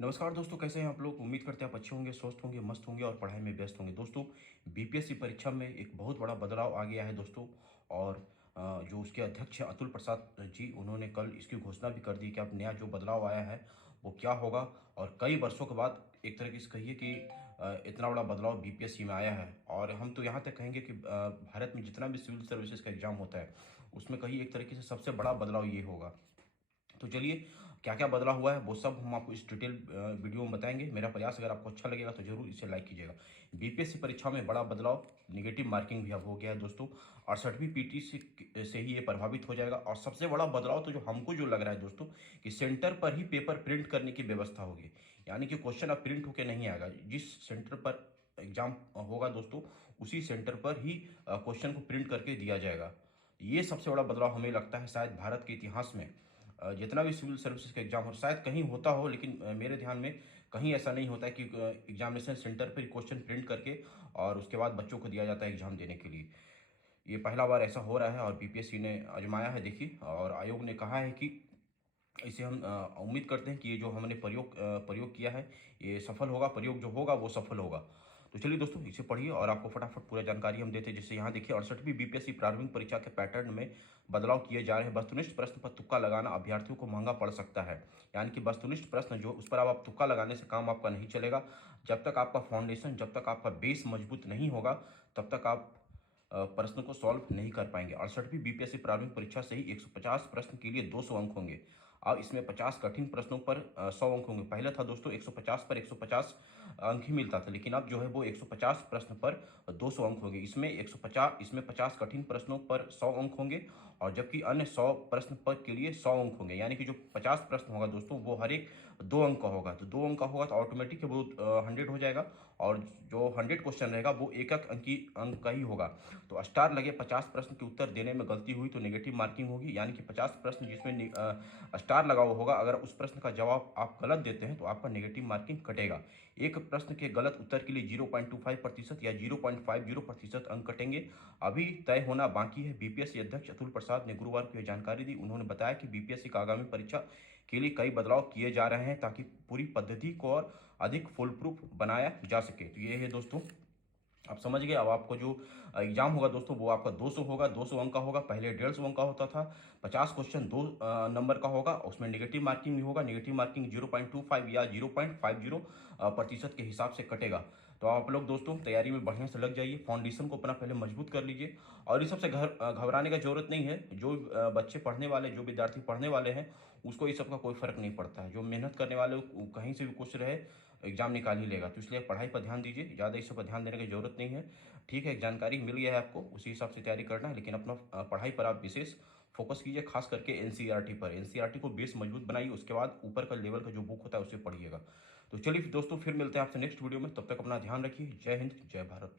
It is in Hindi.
नमस्कार दोस्तों, कैसे हैं आप लोग। उम्मीद करते हैं आप अच्छे होंगे, स्वस्थ होंगे, मस्त होंगे और पढ़ाई में व्यस्त होंगे। दोस्तों, बीपीएससी परीक्षा में एक बहुत बड़ा बदलाव आ गया है दोस्तों। और जो उसके अध्यक्ष हैं अतुल प्रसाद जी, उन्होंने कल इसकी घोषणा भी कर दी कि अब नया जो बदलाव आया है वो क्या होगा। और कई वर्षों के बाद एक तरह की कहिए कि इतना बड़ा बदलाव बीपीएससी में आया है। और हम तो यहाँ तक कहेंगे कि भारत में जितना भी सिविल सर्विसेज का एग्जाम होता है उसमें कहीं एक तरीके से सबसे बड़ा बदलाव ये होगा। तो चलिए, क्या क्या बदलाव हुआ है वो सब हम आपको इस डिटेल वीडियो में बताएंगे। मेरा प्रयास अगर आपको अच्छा लगेगा तो जरूर इसे लाइक कीजिएगा। बीपीएससी परीक्षा में बड़ा बदलाव, निगेटिव मार्किंग भी अब हो गया है दोस्तों। 68वीं पीटी से ही ये प्रभावित हो जाएगा। और सबसे बड़ा बदलाव तो जो हमको जो लग रहा है दोस्तों, कि सेंटर पर ही पेपर प्रिंट करने की व्यवस्था होगी। यानी कि क्वेश्चन अब प्रिंट होकर नहीं आएगा। जिस सेंटर पर एग्जाम होगा दोस्तों, उसी सेंटर पर ही क्वेश्चन को प्रिंट करके दिया जाएगा। ये सबसे बड़ा बदलाव हमें लगता है शायद भारत के इतिहास में जितना भी सिविल सर्विसेज का एग्जाम हो, शायद कहीं होता हो, लेकिन मेरे ध्यान में कहीं ऐसा नहीं होता है कि एग्जामिनेशन सेंटर पर क्वेश्चन प्रिंट करके और उसके बाद बच्चों को दिया जाता है एग्जाम देने के लिए। ये पहला बार ऐसा हो रहा है और बीपीएससी ने आजमाया है देखिए। और आयोग ने कहा है कि इसे हम उम्मीद करते हैं कि ये जो हमने प्रयोग किया है ये सफल होगा। प्रयोग जो होगा वो सफल होगा। तो चलिए दोस्तों, इसे पढ़िए और आपको फटाफट पूरा जानकारी हम देते हैं। जैसे यहाँ देखिए, 68वीं बीपीएससी प्रारंभिक परीक्षा के पैटर्न में बदलाव किए जा रहे हैं। वस्तुनिष्ठ प्रश्न पर तुक्का लगाना अभ्यर्थियों को महंगा पड़ सकता है। यानी कि वस्तुनिष्ठ प्रश्न जो उस पर अब आप तुक्का लगाने से काम आपका नहीं चलेगा। जब तक आपका फाउंडेशन, जब तक आपका बेस मजबूत नहीं होगा, तब तक आप प्रश्न को सॉल्व नहीं कर पाएंगे। 68वीं बीपीएससी प्रारंभिक परीक्षा से ही 150 प्रश्न के लिए 200 अंक होंगे। अब इसमें 50 कठिन प्रश्नों पर 100 अंक होंगे। पहले था दोस्तों 150 पर 150 अंक ही मिलता था, लेकिन अब जो है वो 150 प्रश्न पर 200 अंक होंगे। इसमें 50 कठिन प्रश्नों पर 100 अंक होंगे और जबकि अन्य 100 प्रश्न पर के लिए 100 अंक होंगे। यानी कि जो 50 प्रश्न होगा दोस्तों वो हर एक 2 अंक का होगा। तो 2 अंक का होगा तो ऑटोमेटिक वो 100 हो जाएगा। और जो 100 क्वेश्चन रहेगा वो एक एक अंक का ही होगा। तो स्टार लगे 50 प्रश्न के उत्तर देने में गलती हुई तो नेगेटिव मार्किंग होगी। यानी कि 50 प्रश्न जिसमें स्टार लगा हुआ होगा, अगर उस प्रश्न का जवाब आप गलत देते हैं तो आपका नेगेटिव मार्किंग कटेगा। एक प्रश्न के गलत उत्तर के लिए 0.25% या 0.50% अंक कटेंगे। अभी तय होना बाकी है। बीपीएससी अध्यक्ष अतुल प्रसाद ने गुरुवार को यह जानकारी दी। उन्होंने बताया कि बीपीएससी का आगामी परीक्षा के लिए कई बदलाव किए जा रहे हैं ताकि पूरी पद्धति को और अधिक फुल प्रूफ बनाया जा सके। तो ये है दोस्तों, आप समझ गए। अब आपको जो एग्जाम होगा दोस्तों वो आपका 200 होगा, 200 अंक का होगा। पहले 150 अंक का होता था। 50 क्वेश्चन 2 नंबर का होगा। उसमें नेगेटिव मार्किंग भी होगा। नेगेटिव मार्किंग 0.25 या 0.50 प्रतिशत के हिसाब से कटेगा। तो आप लोग दोस्तों तैयारी में बढ़िया से लग जाइए। फाउंडेशन को अपना पहले मजबूत कर लीजिए। और ये सबसे घबराने का जरूरत नहीं है। जो बच्चे पढ़ने वाले, जो विद्यार्थी पढ़ने वाले हैं, उसको इस सब का कोई फर्क नहीं पड़ता है। जो मेहनत करने वाले वो कहीं से भी कुछ रहे एग्जाम निकाल ही लेगा। तो इसलिए पढ़ाई पर ध्यान दीजिए, ज़्यादा इस सब पर ध्यान देने की जरूरत नहीं है। ठीक है, जानकारी मिल गया है आपको, उसी हिसाब से तैयारी करना है। लेकिन अपना पढ़ाई पर आप विशेष फोकस कीजिए, खास करके एनसीईआरटी पर। एनसीईआरटी को बेस मजबूत बनाइए, उसके बाद ऊपर का लेवल का जो बुक होता है उसे पढ़िएगा। तो चलिए दोस्तों, फिर मिलते हैं आपसे नेक्स्ट वीडियो में। तब तक अपना ध्यान रखिए। जय हिंद, जय भारत।